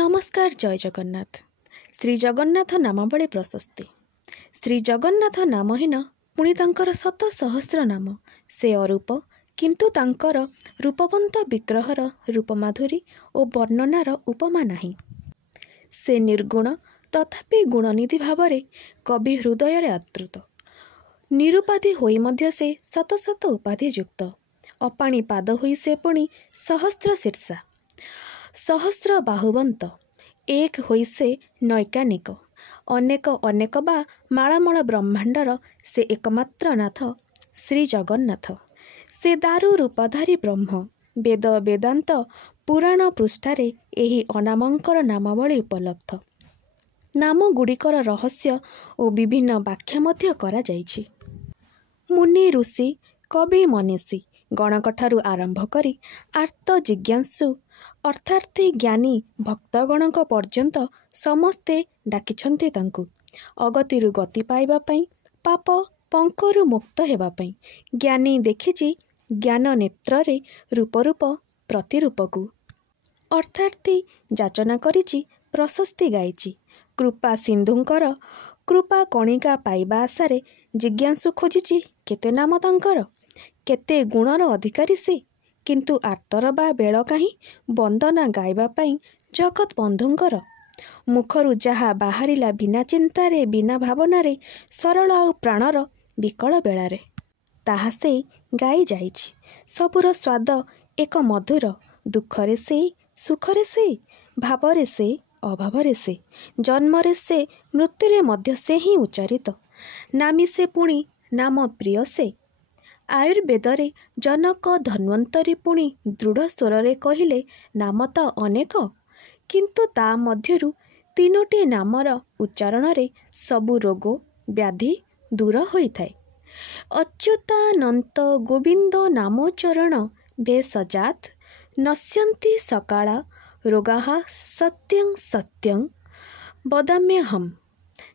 नमस्कार जय जगन्नाथ। श्री जगन्नाथ नामावली प्रशस्ति। श्री जगन्नाथ नामहीन पुणी तांकर शत सहस्र नाम। से अरूप किंतु तांकर रूपवंत विग्रहर रूपमाधुरी और वर्णनार उपमा नहीं। से निर्गुण तथापि गुणनिधि भावरे कवि हृदय आदृत। निरुपाधि होई मध्य से शत शत उपाधि युक्त। अपाणी पाद होई से पुणी सहस्र शीर्षा। सहस्र बाहुवंत एक होई से नैकानिक। अनेक अनेक बा माळमाळ ब्रह्मांडर से एकमात्र नाथ श्री जगन्नाथ। से दारु रूपधारी ब्रह्म। वेद वेदांत पुराण पृष्ठारे एही अनामंकर नामावली उपलब्ध। नाम गुड़िकर रहस्य और विभिन्न व्याख्या मध्य करा जाइछि। मुनि ऋषि कवि मनीषी गणकठारु आरंभ करी आर्त जिज्ञासु अर्थार्थी ज्ञानी भक्तगणक पर्यंत समस्ते डाकिछन्ति तांकु। अगतिरु गति पाइबा पई, पाप पंकरु मुक्त हेबा पई। ज्ञानी देखिछि ज्ञान नेत्ररे रूप रूप प्रतिरूपकु। अर्थार्थी जाचना करिछि प्रशस्ति गाइछि। कृपा सिंधुंकर कृपा कणिका पाइबा आशारे जिज्ञासु खोजिछि केते नाम तांकर, केते गुणर अधिकारी से। किंतु आर्तर बा बेଳ काहीं वंदना गाइबा पई जगत बंधुंकर। मुखरु जहा बाहरिला बिना चिंतारे बिना भावनारे सरल आ प्राणर विकल बेलारे ताहा से गाई जाइछि। सबुर स्वाद एक मधुर। दुखरे से सुखरे से, भावरे से अभावरे से, जन्मरे से मृत्युरे मध्य से ही उच्चारित। नामी से पुणी नाम प्रिय से। आयुर्वेदरे जनक धन्वंतरी पुणी दृढ़ स्वरे कहिले नाम तो अनेक, किंतु ता मध्यरु तीनोटी नामर उच्चारणरे सबु रोग व्याधि दूर होइथाय। अच्युतानंत गोविंद नामोच्चारण भेषजात नश्यन्ति सकाला रोगाः सत्यं सत्यं वदाम्यहम्।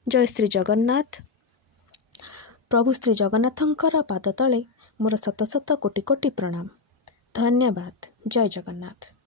जय श्री जगन्नाथ। प्रभु श्री जगन्नाथंकर पाद तले मोर शत शत कोटि कोटि प्रणाम। धन्यवाद। जय जगन्नाथ।